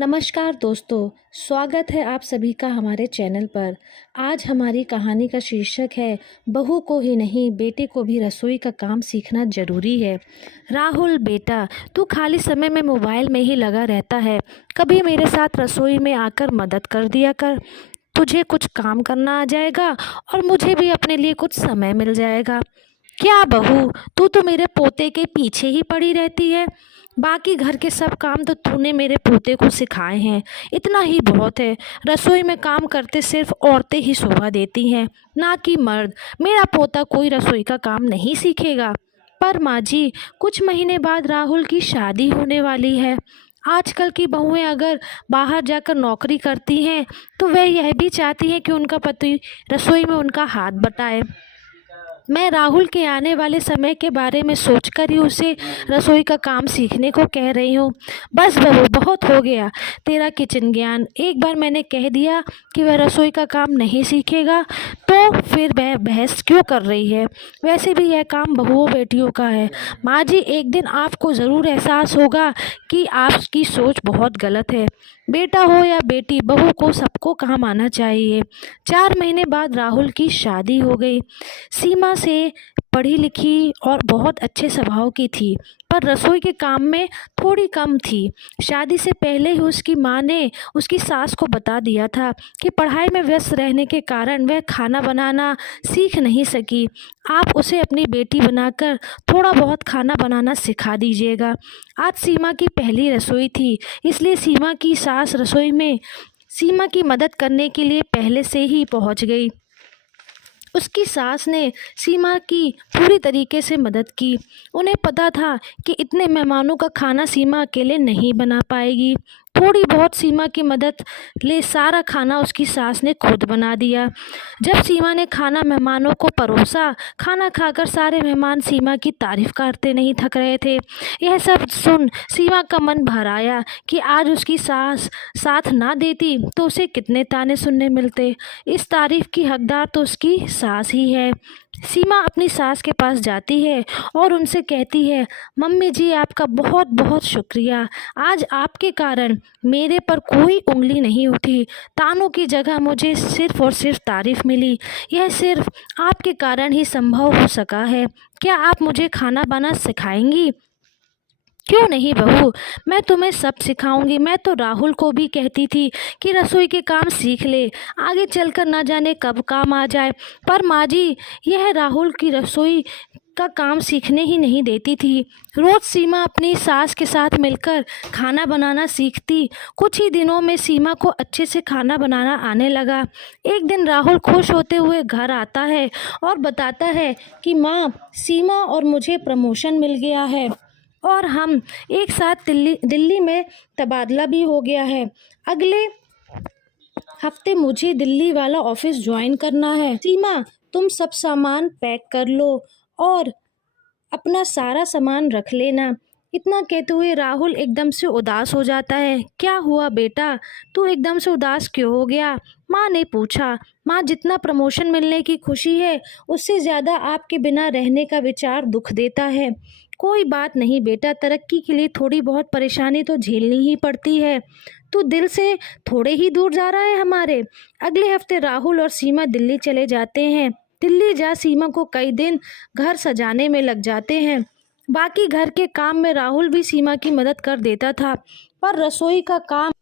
नमस्कार दोस्तों, स्वागत है आप सभी का हमारे चैनल पर। आज हमारी कहानी का शीर्षक है बहू को ही नहीं बेटे को भी रसोई का काम सीखना ज़रूरी है। राहुल बेटा, तू खाली समय में मोबाइल में ही लगा रहता है। कभी मेरे साथ रसोई में आकर मदद कर दिया कर। तुझे कुछ काम करना आ जाएगा और मुझे भी अपने लिए कुछ समय मिल जाएगा। क्या बहू, तू तो मेरे पोते के पीछे ही पड़ी रहती है। बाकी घर के सब काम तो तूने मेरे पोते को सिखाए हैं, इतना ही बहुत है। रसोई में काम करते सिर्फ औरतें ही शोभा देती हैं, ना कि मर्द। मेरा पोता कोई रसोई का काम नहीं सीखेगा। पर माँ जी, कुछ महीने बाद राहुल की शादी होने वाली है। आजकल की बहुएं अगर बाहर जाकर नौकरी करती हैं तो वह यह भी चाहती हैं कि उनका पति रसोई में उनका हाथ बटाए। मैं राहुल के आने वाले समय के बारे में सोचकर ही उसे रसोई का काम सीखने को कह रही हूँ। बस बहू, बहुत हो गया तेरा किचन ज्ञान। एक बार मैंने कह दिया कि वह रसोई का काम नहीं सीखेगा तो फिर वह बहस क्यों कर रही है। वैसे भी यह काम बहुओं बेटियों का है। माँ जी, एक दिन आपको ज़रूर एहसास होगा कि आपकी सोच बहुत गलत है। बेटा हो या बेटी, बहू को सबको काम आना चाहिए। 4 महीने बाद राहुल की शादी हो गई। सीमा से पढ़ी लिखी और बहुत अच्छे स्वभाव की थी, पर रसोई के काम में थोड़ी कम थी। शादी से पहले ही उसकी माँ ने उसकी सास को बता दिया था कि पढ़ाई में व्यस्त रहने के कारण वह खाना बनाना सीख नहीं सकी। आप उसे अपनी बेटी बनाकर थोड़ा बहुत खाना बनाना सिखा दीजिएगा। आज सीमा की पहली रसोई थी, इसलिए सीमा की सास रसोई में सीमा की मदद करने के लिए पहले से ही पहुंच गई। उसकी सास ने सीमा की पूरी तरीके से मदद की। उन्हें पता था कि इतने मेहमानों का खाना सीमा अकेले नहीं बना पाएगी। थोड़ी बहुत सीमा की मदद ले सारा खाना उसकी सास ने खुद बना दिया। जब सीमा ने खाना मेहमानों को परोसा, खाना खाकर सारे मेहमान सीमा की तारीफ करते नहीं थक रहे थे। यह सब सुन सीमा का मन भर आया कि आज उसकी सास साथ ना देती तो उसे कितने ताने सुनने मिलते। इस तारीफ की हकदार तो उसकी सास ही है। सीमा अपनी सास के पास जाती है और उनसे कहती है, मम्मी जी, आपका बहुत बहुत शुक्रिया। आज आपके कारण मेरे पर कोई उंगली नहीं उठी। तानों की जगह मुझे सिर्फ और सिर्फ तारीफ मिली। यह सिर्फ आपके कारण ही संभव हो सका है। क्या आप मुझे खाना बनाना सिखाएंगी? क्यों नहीं बहू, मैं तुम्हें सब सिखाऊंगी। मैं तो राहुल को भी कहती थी कि रसोई के काम सीख ले, आगे चलकर ना जाने कब काम आ जाए। पर माँ जी, यह राहुल की रसोई का काम सीखने ही नहीं देती थी। रोज सीमा अपनी सास के साथ मिलकर खाना बनाना सीखती। कुछ ही दिनों में सीमा को अच्छे से खाना बनाना आने लगा। एक दिन राहुल खुश होते हुए घर आता है और बताता है कि माँ, सीमा और मुझे प्रमोशन मिल गया है और हम एक साथ दिल्ली दिल्ली में तबादला भी हो गया है। अगले हफ्ते मुझे दिल्ली वाला ऑफिस ज्वाइन करना है। सीमा, तुम सब सामान पैक कर लो और अपना सारा सामान रख लेना। इतना कहते हुए राहुल एकदम से उदास हो जाता है। क्या हुआ बेटा, तू एकदम से उदास क्यों हो गया? माँ ने पूछा। माँ, जितना प्रमोशन मिलने की खुशी है उससे ज़्यादा आपके बिना रहने का विचार दुख देता है। कोई बात नहीं बेटा, तरक्की के लिए थोड़ी बहुत परेशानी तो झेलनी ही पड़ती है। तू दिल से थोड़े ही दूर जा रहा है हमारे। अगले हफ्ते राहुल और सीमा दिल्ली चले जाते हैं। दिल्ली जा सीमा को कई दिन घर सजाने में लग जाते हैं। बाकी घर के काम में राहुल भी सीमा की मदद कर देता था, पर रसोई का काम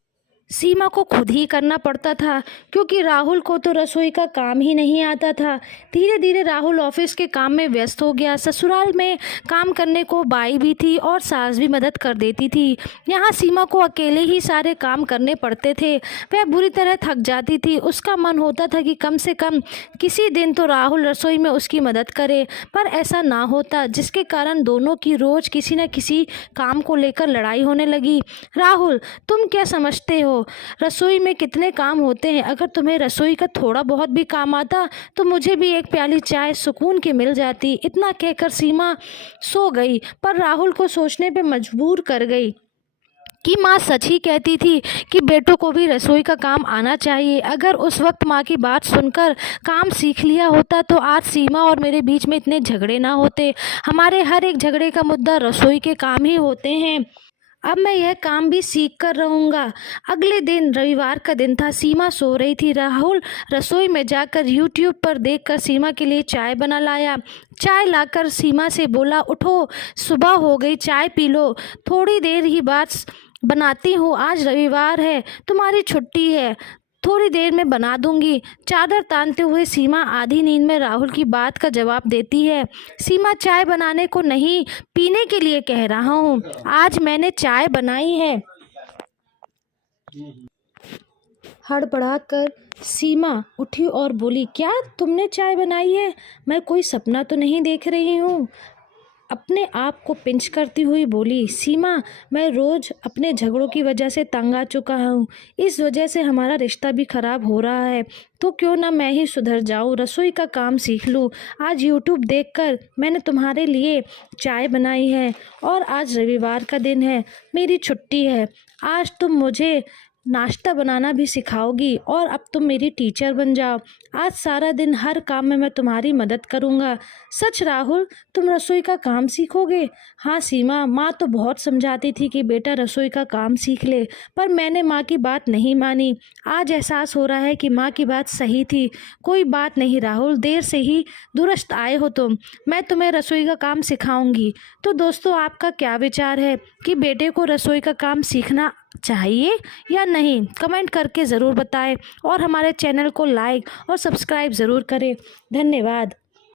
सीमा को खुद ही करना पड़ता था, क्योंकि राहुल को तो रसोई का काम ही नहीं आता था। धीरे धीरे राहुल ऑफिस के काम में व्यस्त हो गया। ससुराल में काम करने को बाई भी थी और सास भी मदद कर देती थी। यहाँ सीमा को अकेले ही सारे काम करने पड़ते थे। वह बुरी तरह थक जाती थी। उसका मन होता था कि कम से कम किसी दिन तो राहुल रसोई में उसकी मदद करे, पर ऐसा ना होता, जिसके कारण दोनों की रोज़ किसी न किसी काम को लेकर लड़ाई होने लगी। राहुल, तुम क्या समझते हो रसोई में कितने काम होते हैं? अगर तुम्हें रसोई का थोड़ा बहुत भी काम आता तो मुझे भी एक प्याली चाय सुकून की मिल जाती। इतना कहकर सीमा सो गई, पर राहुल को सोचने पे मजबूर कर गई कि माँ सच ही कहती थी कि बेटों को भी रसोई का काम आना चाहिए। अगर उस वक्त माँ की बात सुनकर काम सीख लिया होता तो आज सीमा और मेरे बीच में इतने झगड़े ना होते। हमारे हर एक झगड़े का मुद्दा रसोई के काम ही होते हैं। अब मैं यह काम भी सीख कर रहूँगा। अगले दिन रविवार का दिन था। सीमा सो रही थी। राहुल रसोई में जाकर यूट्यूब पर देखकर सीमा के लिए चाय बना लाया। चाय लाकर सीमा से बोला, उठो, सुबह हो गई, चाय पी लो। थोड़ी देर ही बात बनाती हूँ, आज रविवार है, तुम्हारी छुट्टी है, थोड़ी देर में बना दूंगी। चादर तानते हुए सीमा आधी नींद में राहुल की बात का जवाब देती है। सीमा, चाय बनाने को नहीं, पीने के लिए कह रहा हूँ। आज मैंने चाय बनाई है। हड़बड़ाकर सीमा उठी और बोली, क्या तुमने चाय बनाई है? मैं कोई सपना तो नहीं देख रही हूँ? अपने आप को पिंच करती हुई बोली सीमा, मैं रोज़ अपने झगड़ों की वजह से तंग आ चुका हूँ। इस वजह से हमारा रिश्ता भी ख़राब हो रहा है। तो क्यों ना मैं ही सुधर जाऊँ, रसोई का काम सीख लूँ। आज यूट्यूब देखकर मैंने तुम्हारे लिए चाय बनाई है और आज रविवार का दिन है, मेरी छुट्टी है। आज तुम मुझे नाश्ता बनाना भी सिखाओगी और अब तुम मेरी टीचर बन जाओ। आज सारा दिन हर काम में मैं तुम्हारी मदद करूँगा। सच राहुल, तुम रसोई का काम सीखोगे? हाँ सीमा, माँ तो बहुत समझाती थी कि बेटा रसोई का काम सीख ले, पर मैंने माँ की बात नहीं मानी। आज एहसास हो रहा है कि माँ की बात सही थी। कोई बात नहीं राहुल, देर से ही दुरुस्त आए हो तुम। मैं तुम्हें रसोई का काम सिखाऊंगी। तो दोस्तों, आपका क्या विचार है कि बेटे को रसोई का काम सीखना चाहिए या नहीं? कमेंट करके ज़रूर बताएं और हमारे चैनल को लाइक और सब्सक्राइब ज़रूर करें। धन्यवाद।